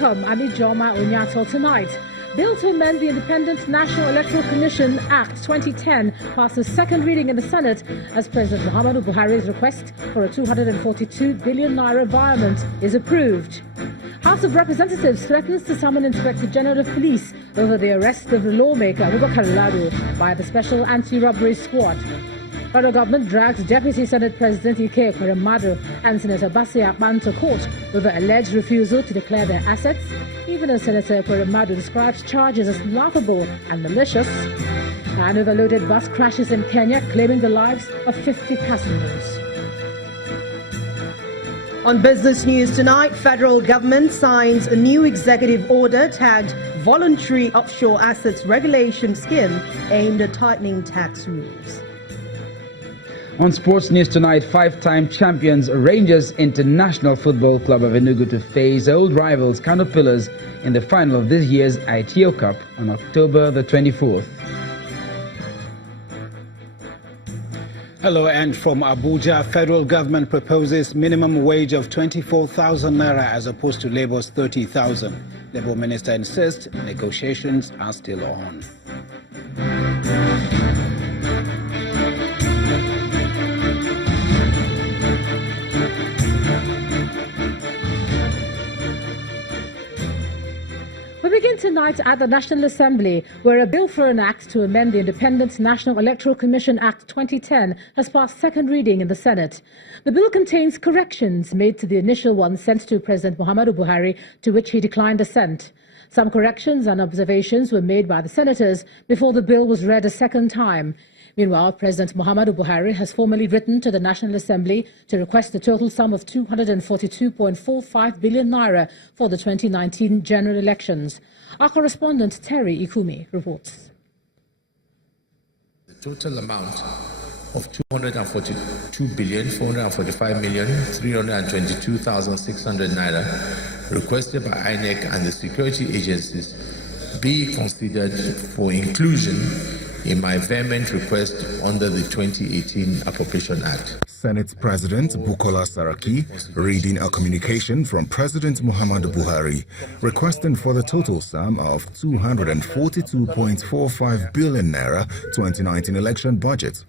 welcome Amijoma Onyato tonight. Bill to amend the Independent National Electoral Commission Act 2010 passes second reading in the Senate as President Muhammadu Buhari's request for a 242 billion naira environment is approved. House of Representatives threatens to summon Inspector General of Police over the arrest of the lawmaker Dogara by the Special Anti-Robbery Squad. Federal government drags Deputy Senate President Ike Ekweremadu and Senator Basi Akpan to court over alleged refusal to declare their assets, even as Senator Ekweremadu describes charges as laughable and malicious. An overloaded bus crashes in Kenya, claiming the lives of 50 passengers. On business news tonight, federal government signs a new executive order tagged Voluntary Offshore Assets Regulation Scheme aimed at tightening tax rules. On sports news tonight, five-time champions Rangers International Football Club of Enugu to face old rivals Caterpillars in the final of this year's ITO Cup on October the 24th. Hello, and from Abuja, federal government proposes minimum wage of 24,000 naira as opposed to Labour's 30,000. Labour Minister insists negotiations are still on. We begin tonight at the National Assembly, where a bill for an act to amend the Independent National Electoral Commission Act 2010 has passed second reading in the Senate. The bill contains corrections made to the initial one sent to President Muhammadu Buhari, to which he declined assent. Some corrections and observations were made by the senators before the bill was read a second time. Meanwhile, President Muhammadu Buhari has formally written to the National Assembly to request a total sum of 242.45 billion naira for the 2019 general elections. Our correspondent Terry Ikumi reports. The total amount of 242,445,322,600 naira requested by INEC and the security agencies be considered for inclusion in my vehement request under the 2018 Appropriation Act. Senate President Bukola Saraki reading a communication from President Muhammadu Buhari requesting for the total sum of 242.45 billion naira 2019 election budget.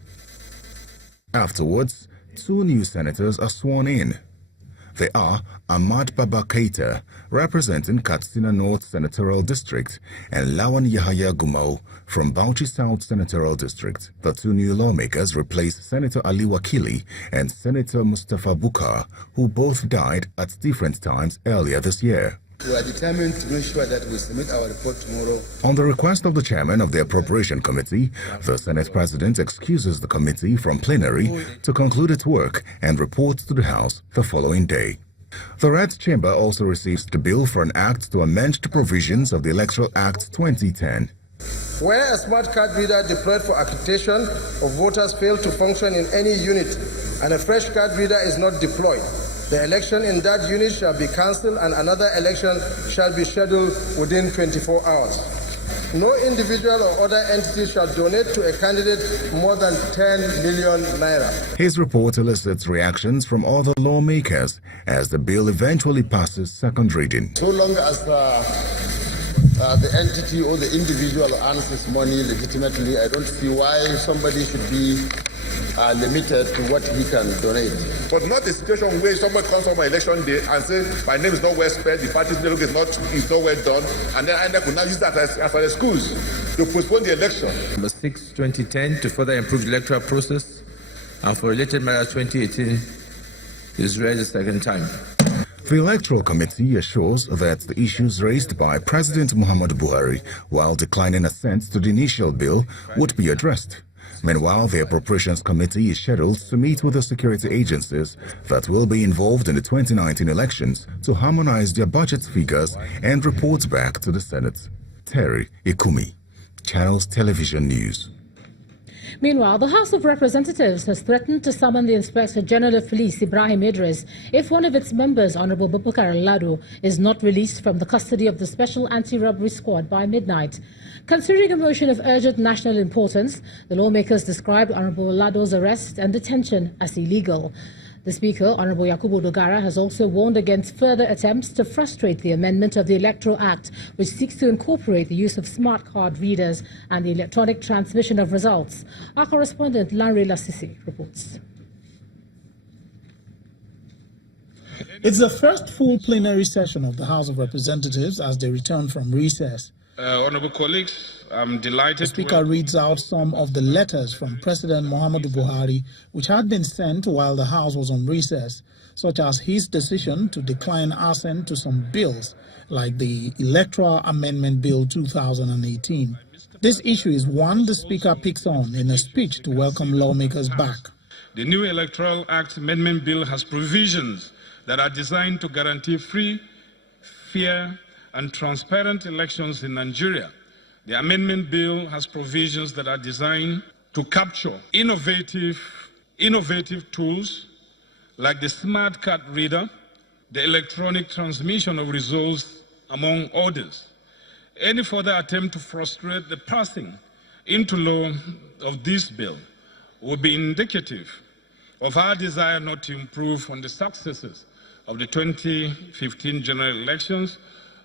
Afterwards, two new senators are sworn in. They are Ahmad Baba Keita, representing Katsina North Senatorial District, and Lawan Yahaya Gumau from Bauchi South Senatorial District. The two new lawmakers replace Senator Ali Wakili and Senator Mustafa Bukar, who both died at different times earlier this year. We are determined to make sure that we submit our report tomorrow. On the request of the chairman of the Appropriation Committee, the Senate President excuses the committee from plenary to conclude its work and reports to the House the following day. The Red Chamber also receives the bill for an act to amend the provisions of the Electoral Act 2010. Where a smart card reader deployed for accreditation of voters failed to function in any unit and a fresh card reader is not deployed, the election in that unit shall be cancelled and another election shall be scheduled within 24 hours. No individual or other entity shall donate to a candidate more than 10 million naira. His report elicits reactions from other lawmakers as the bill eventually passes second reading. So long as the entity or the individual earns his money legitimately, I don't see why somebody should be limited to what he can donate. But not a situation where somebody comes on my election day and says, my name is not well spelled, the party's name is not well done, and then I could now use that as an excuse to postpone the election. Number 6, 2010, to further improve the electoral process, and for related matters 2018 is read a second time. The Electoral Committee assures that the issues raised by President Muhammadu Buhari while declining assent to the initial bill would be addressed. Meanwhile, the Appropriations Committee is scheduled to meet with the security agencies that will be involved in the 2019 elections to harmonize their budget figures and report back to the Senate. Terry Ikumi, Channels Television News. Meanwhile, the House of Representatives has threatened to summon the Inspector General of Police, Ibrahim Idris, if one of its members, Honorable Bubakar Lado, is not released from the custody of the Special Anti-Robbery Squad by midnight. Considering a motion of urgent national importance, the lawmakers described Honorable Lado's arrest and detention as illegal. The Speaker, Honorable Yakubu Dogara, has also warned against further attempts to frustrate the amendment of the Electoral Act, which seeks to incorporate the use of smart card readers and the electronic transmission of results. Our correspondent, Lanre Lasisi, reports. It's the first full plenary session of the House of Representatives as they return from recess. Honorable colleagues, I'm delighted. The Speaker reads out some of the letters from President Muhammadu Buhari which had been sent while the House was on recess, such as his decision to decline assent to some bills like the Electoral Amendment Bill 2018. This issue is one the Speaker picks on in a speech to welcome lawmakers back. The new Electoral Act Amendment Bill has provisions that are designed to guarantee free, fair, and transparent elections in Nigeria. The amendment bill has provisions that are designed to capture innovative tools like the smart card reader, the electronic transmission of results, among others. Any further attempt to frustrate the passing into law of this bill would be indicative of our desire not to improve on the successes of the 2015 general elections,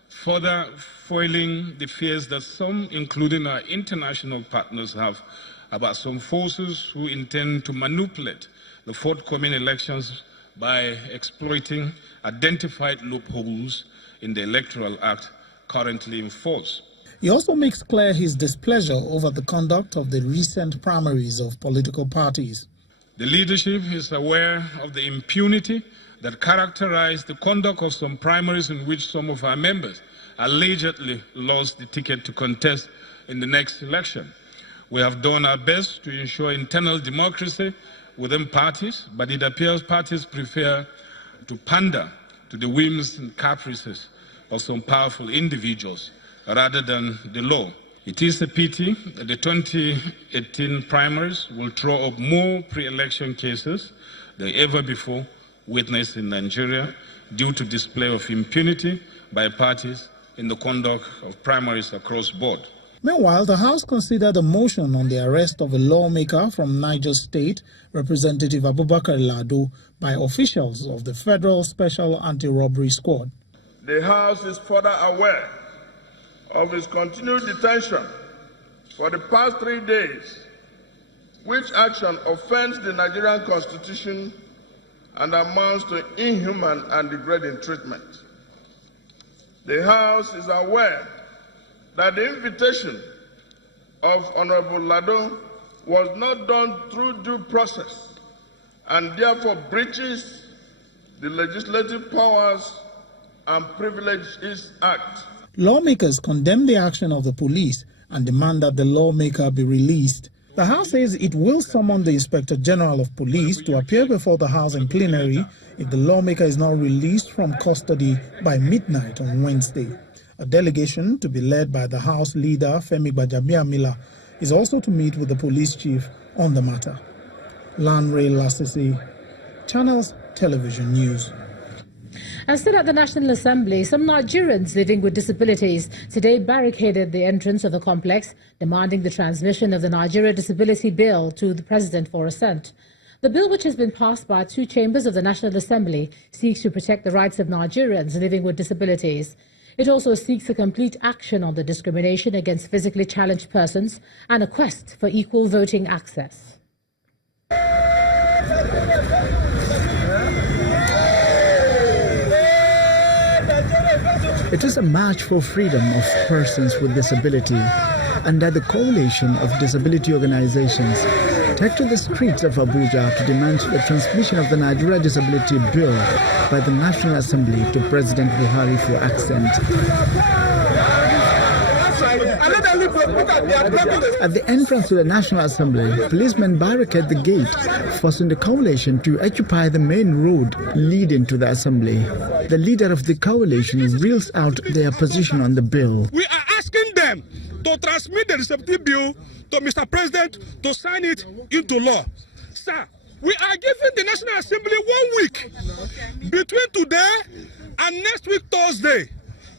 further foiling the fears that some, including our international partners, have about some forces who intend to manipulate the forthcoming elections by exploiting identified loopholes in the Electoral Act currently in force. He also makes clear his displeasure over the conduct of the recent primaries of political parties. The leadership is aware of the impunity that characterized the conduct of some primaries in which some of our members allegedly lost the ticket to contest in the next election. We have done our best to ensure internal democracy within parties, but it appears parties prefer to pander to the whims and caprices of some powerful individuals rather than the law. It is a pity that the 2018 primaries will throw up more pre-election cases than ever before witnessed in Nigeria due to display of impunity by parties in the conduct of primaries across board. Meanwhile, the House considered a motion on the arrest of a lawmaker from Niger State, Representative Abubakar Lado, by officials of the Federal Special Anti-Robbery Squad. The House is further aware of his continued detention for the past 3 days, which action offends the Nigerian Constitution and amounts to inhuman and degrading treatment. The House is aware that the invitation of Honorable Lado was not done through due process and therefore breaches the Legislative Powers and Privileges Act. Lawmakers condemn the action of the police and demand that the lawmaker be released. The House says it will summon the Inspector General of Police to appear before the House in plenary if the lawmaker is not released from custody by midnight on Wednesday. A delegation to be led by the House leader, Femi Gbajabiamila, is also to meet with the police chief on the matter. Lanre Lasisi, Channels Television News. And still at the National Assembly, some Nigerians living with disabilities today barricaded the entrance of the complex, demanding the transmission of the Nigeria Disability Bill to the President for assent. The bill, which has been passed by 2 chambers of the National Assembly, seeks to protect the rights of Nigerians living with disabilities. It also seeks a complete action on the discrimination against physically challenged persons and a quest for equal voting access. It is a march for freedom of persons with disability, under the coalition of disability organizations take to the streets of Abuja to demand the transmission of the Nigeria Disability Bill by the National Assembly to President Buhari for assent. At the entrance to the National Assembly, policemen barricade the gate, forcing the coalition to occupy the main road leading to the Assembly. The leader of the coalition reels out their position on the bill. We are asking them to transmit the Disability Bill to Mr. President to sign it into law. Sir, we are giving the National Assembly 1 week between today and next week, Thursday.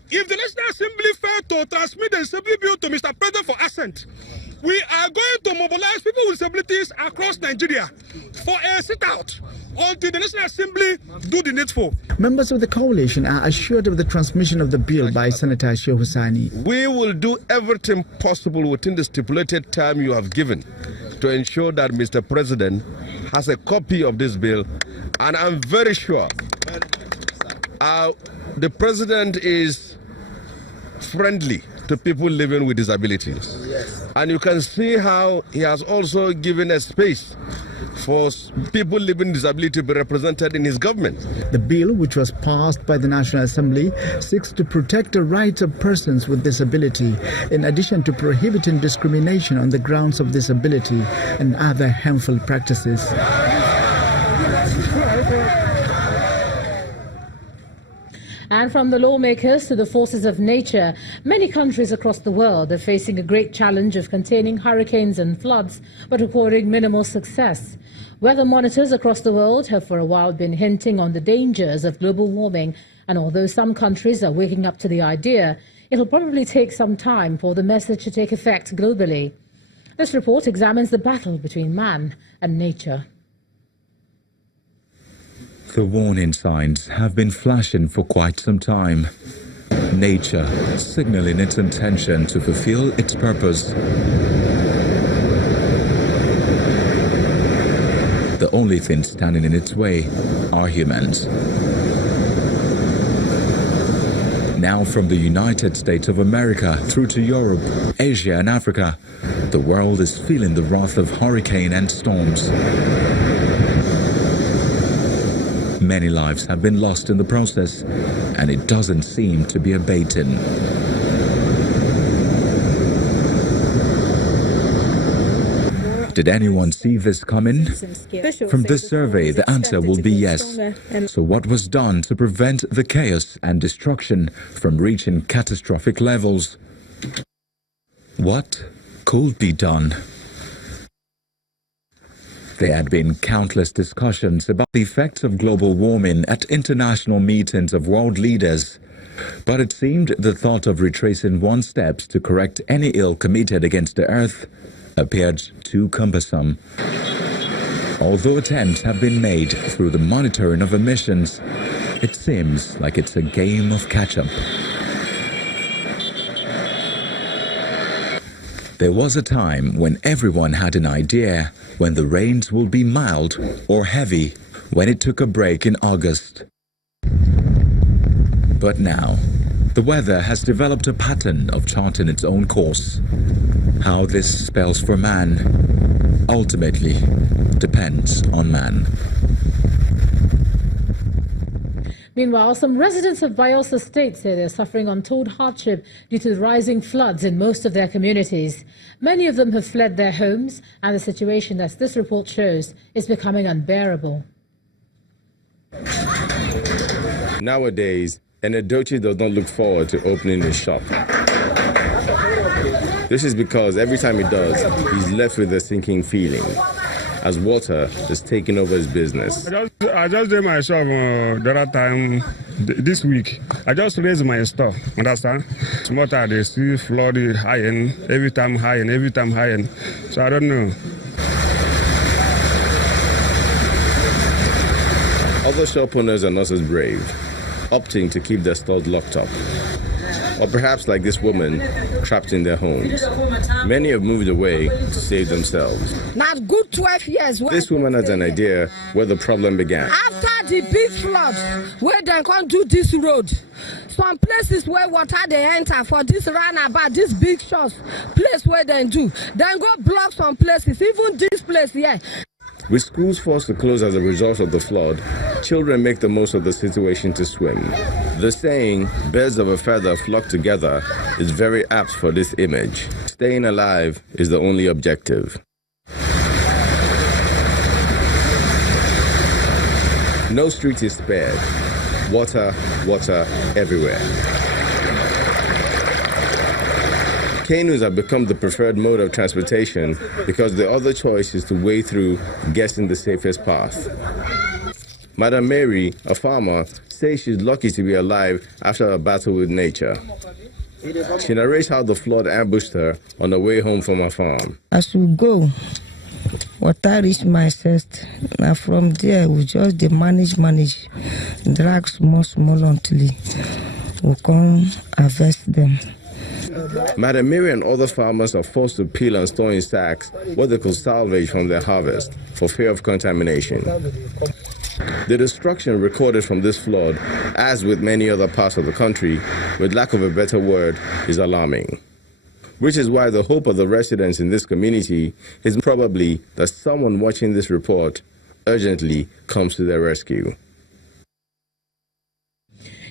If the National Assembly failed to transmit the Disability Bill to Mr. President for assent, we are going to mobilize people with disabilities across Nigeria for a sit-out until the National Assembly do the needful. Members of the coalition are assured of the transmission of the bill by Senator Shehu Sani. We will do everything possible within the stipulated time you have given to ensure that Mr. President has a copy of this bill, and I'm very sure the President is friendly to people living with disabilities. Yes. And you can see how he has also given a space for people living with disability to be represented in his government. The bill, which was passed by the National Assembly, seeks to protect the rights of persons with disability, in addition to prohibiting discrimination on the grounds of disability and other harmful practices. And from the lawmakers to the forces of nature, many countries across the world are facing a great challenge of containing hurricanes and floods, but recording minimal success. Weather monitors across the world have for a while been hinting on the dangers of global warming, and although some countries are waking up to the idea, it'll probably take some time for the message to take effect globally. This report examines the battle between man and nature. The warning signs have been flashing for quite some time. Nature signaling its intention to fulfill its purpose. The only thing standing in its way are humans. Now from the United States of America through to Europe, Asia and Africa, the world is feeling the wrath of hurricane and storms. Many lives have been lost in the process, and it doesn't seem to be abating. Did anyone see this coming? From this survey, the answer will be yes. So what was done to prevent the chaos and destruction from reaching catastrophic levels? What could be done? There had been countless discussions about the effects of global warming at international meetings of world leaders, but it seemed the thought of retracing one's steps to correct any ill committed against the earth appeared too cumbersome. Although attempts have been made through the monitoring of emissions, it seems like it's a game of catch-up. There was a time when everyone had an idea when the rains will be mild or heavy, when it took a break in August. But now, the weather has developed a pattern of charting its own course. How this spells for man ultimately depends on man. Meanwhile, some residents of Bayelsa State say they're suffering untold hardship due to the rising floods in most of their communities. Many of them have fled their homes, and the situation, as this report shows, is becoming unbearable. Nowadays, Enedochie does not look forward to opening his shop. This is because every time he does, he's left with a sinking feeling, as water is taking over his business. I just did my shop the other time this week. I just raised my store, understand? Water, they see flooding high end, every time high end, every time high end. So I don't know. Other shop owners are not as brave, opting to keep their stores locked up. Or perhaps like this woman, trapped in their homes. Many have moved away to save themselves. Not good 12 years. This woman has an idea where the problem began. After the big flood, where they can't do this road, some places where water they enter for this roundabout, this big shops, place where they do, then go block some places, even this place here. With schools forced to close as a result of the flood, children make the most of the situation to swim. The saying, birds of a feather flock together, is very apt for this image. Staying alive is the only objective. No street is spared. Water, water everywhere. Canoes have become the preferred mode of transportation because the other choice is to wade through, guessing the safest path. Madam Mary, a farmer, says she's lucky to be alive after a battle with nature. She narrates how the flood ambushed her on the way home from her farm. As we go, water reach my chest. Now from there we just dey manage, drag small until we come harvest them. Madam Mary and other farmers are forced to peel and store in sacks what they could salvage from their harvest for fear of contamination. The destruction recorded from this flood, as with many other parts of the country, with lack of a better word, is alarming. Which is why the hope of the residents in this community is probably that someone watching this report urgently comes to their rescue.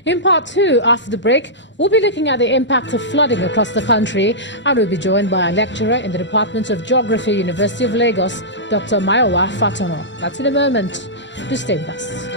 In part 2, after the break, we'll be looking at the impact of flooding across the country, and we'll be joined by a lecturer in the Department of Geography, University of Lagos, Dr. Mayowa Fatono. That's in a moment. Do stay with us.